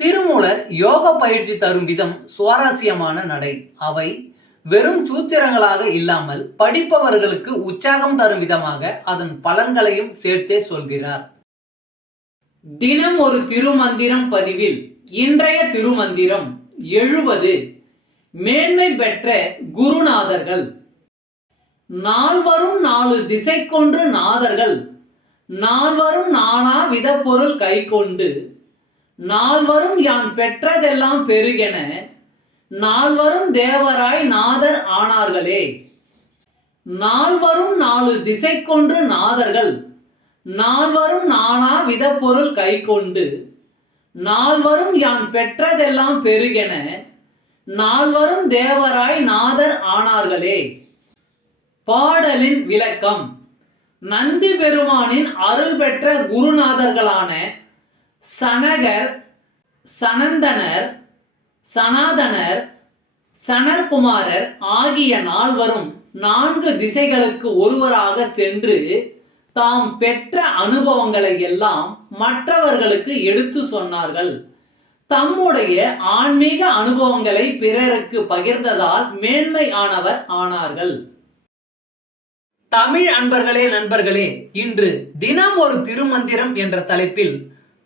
திருமூலர் யோக பயிற்சி தரும் விதம் சுவாரஸ்யமான நடை. அவை வெறும் சூத்திரங்களாக இல்லாமல் படிப்பவர்களுக்கு உற்சாகம் தரும் விதமாக அதன் பலன்களையும் சேர்த்தே சொல்கிறார். தினம் ஒரு திருமந்திரம் பதிவில் இன்றைய திருமந்திரம் எழுபது. மேன்மை பெற்ற குருநாதர்கள். நால்வரும் நாலு திசை கொன்று நாதர்கள். நால்வரும் நானா வித பொருள் கை கொண்டு நால்வரும் யான் பெற்றதெல்லாம் பெருகென நால்வரும் தேவராய் நாதர் ஆனார்களே. நால்வரும் நாலு திசை கொன்று நாதர்கள் நால்வரும் நானா வித பொருள் கை கொண்டு நால்வரும் யான் பெற்றதெல்லாம் பெருகென நால்வரும் தேவராய் நாதர் ஆனார்களே. பாடலின் விளக்கம் நந்தி பெருமானின் அருள் பெற்ற குருநாதர்களான சனகர் சனந்தனர் சனாதனர் சனர்குமாரர் ஆகிய நால்வரும் நான்கு திசைகளுக்கு ஒருவராக சென்று தாம் பெற்ற அனுபவங்களை எல்லாம் மற்றவர்களுக்கு எடுத்து சொன்னார்கள். தம்முடைய ஆன்மீக அனுபவங்களை பிறருக்கு பகிர்ந்ததால் மேன்மை ஆனவர் ஆனார்கள். தமிழ் அன்பர்களே நண்பர்களே இன்று தினம் ஒரு திருமந்திரம் என்ற தலைப்பில்